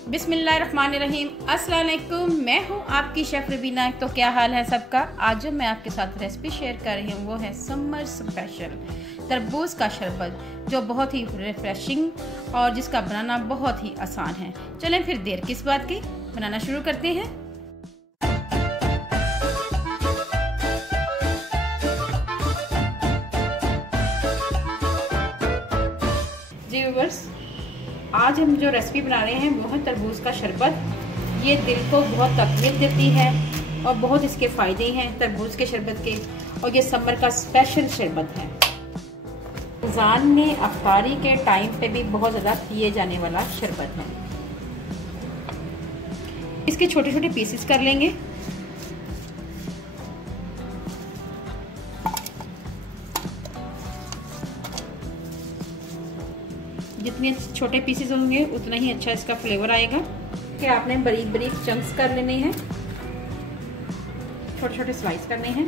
बिस्मिल्लाहिर्रहमानिर्रहीम। अस्सलाम वालेकुम। मैं हूँ आपकी शेफ़ रबीना। तो क्या हाल है सबका। आज जो मैं आपके साथ रेसिपी शेयर कर रही हूँ वो है समर स्पेशल तरबूज का शरबत, जो बहुत ही रिफ्रेशिंग और जिसका बनाना बहुत ही आसान है। चलें फिर देर किस बात की, बनाना शुरू करते हैं। जी व्यूअर्स, आज हम जो रेसिपी बना रहे हैं वो है तरबूज का शरबत। ये दिल को बहुत तकवीत देती है और बहुत इसके फ़ायदे हैं तरबूज के शरबत के, और ये समर का स्पेशल शरबत है। रमज़ान में अफ्तारी के टाइम पे भी बहुत ज़्यादा पिए जाने वाला शरबत है। इसके छोटे छोटे पीसेस कर लेंगे। जितने छोटे पीसेस होंगे उतना ही अच्छा इसका फ्लेवर आएगा। कि आपने बारीक बारीक चंक्स कर लेने हैं, छोटे छोटे स्लाइस करने हैं।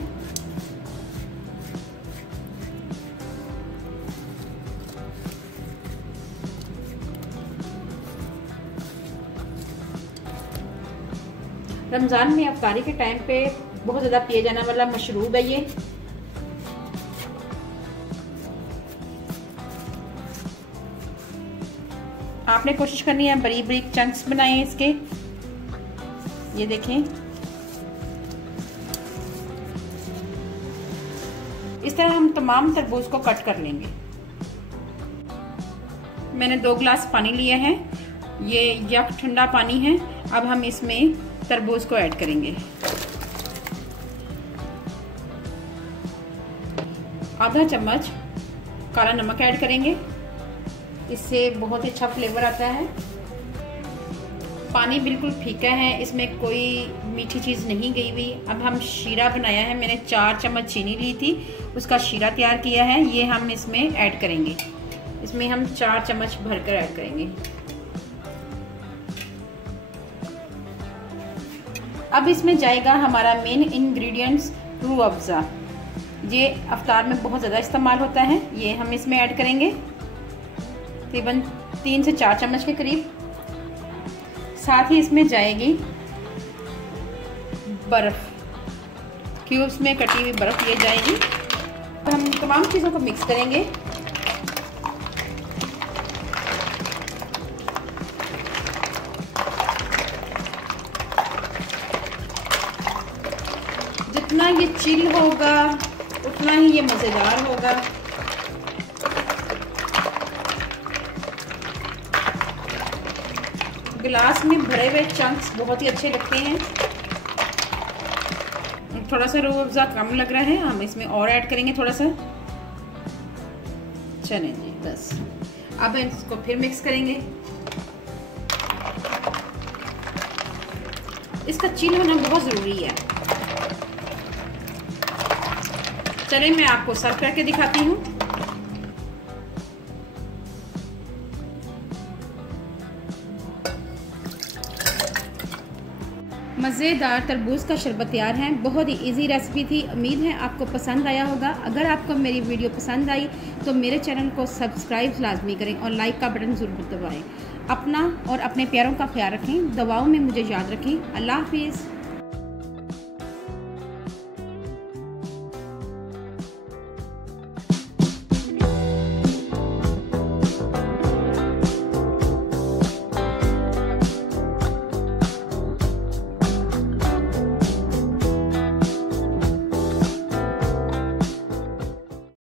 रमज़ान में अफ्तारी के टाइम पे बहुत ज़्यादा पिए जाने वाला मशरूब है ये। आपने कोशिश करनी है बारीक बारीक चंक्स बनाएं इसके। ये देखें, इस तरह हम तमाम तरबूज को कट कर लेंगे। मैंने 2 गिलास पानी लिए हैं। ये यक ठंडा पानी है। अब हम इसमें तरबूज को ऐड करेंगे। आधा चम्मच काला नमक ऐड करेंगे, इससे बहुत ही अच्छा फ्लेवर आता है। पानी बिल्कुल फीका है, इसमें कोई मीठी चीज़ नहीं गई हुई। अब हम शीरा बनाया है। मैंने 4 चम्मच चीनी ली थी, उसका शीरा तैयार किया है। ये हम इसमें ऐड करेंगे। इसमें हम 4 चम्मच भरकर ऐड करेंगे। अब इसमें जाएगा हमारा मेन इंग्रेडिएंट्स रूह अफ़ज़ा। ये अफ्तार में बहुत ज़्यादा इस्तेमाल होता है। ये हम इसमें ऐड करेंगे तकरीबन 3 से 4 चम्मच के करीब। साथ ही इसमें जाएगी बर्फ, क्यूब्स में कटी हुई बर्फ ये जाएगी। तो हम तमाम चीज़ों को मिक्स करेंगे। जितना ये चिल होगा उतना ही ये मज़ेदार होगा। गिलास में भरे हुए चंक्स बहुत ही अच्छे लगते हैं। थोड़ा सा रूह अफ़ज़ा कम लग रहा है, हम इसमें और ऐड करेंगे थोड़ा सा। चलें जी, बस अब इसको फिर मिक्स करेंगे। इसका चिल होना बहुत ज़रूरी है। चलें मैं आपको सर्व करके दिखाती हूँ। मज़ेदार तरबूज का शरबत तैयार है। बहुत ही इजी रेसिपी थी। उम्मीद है आपको पसंद आया होगा। अगर आपको मेरी वीडियो पसंद आई तो मेरे चैनल को सब्सक्राइब लाजमी करें और लाइक का बटन ज़रूर दबाएं। अपना और अपने प्यारों का ख्याल रखें। दवाओं में मुझे याद रखें। अल्लाह हाफिज़।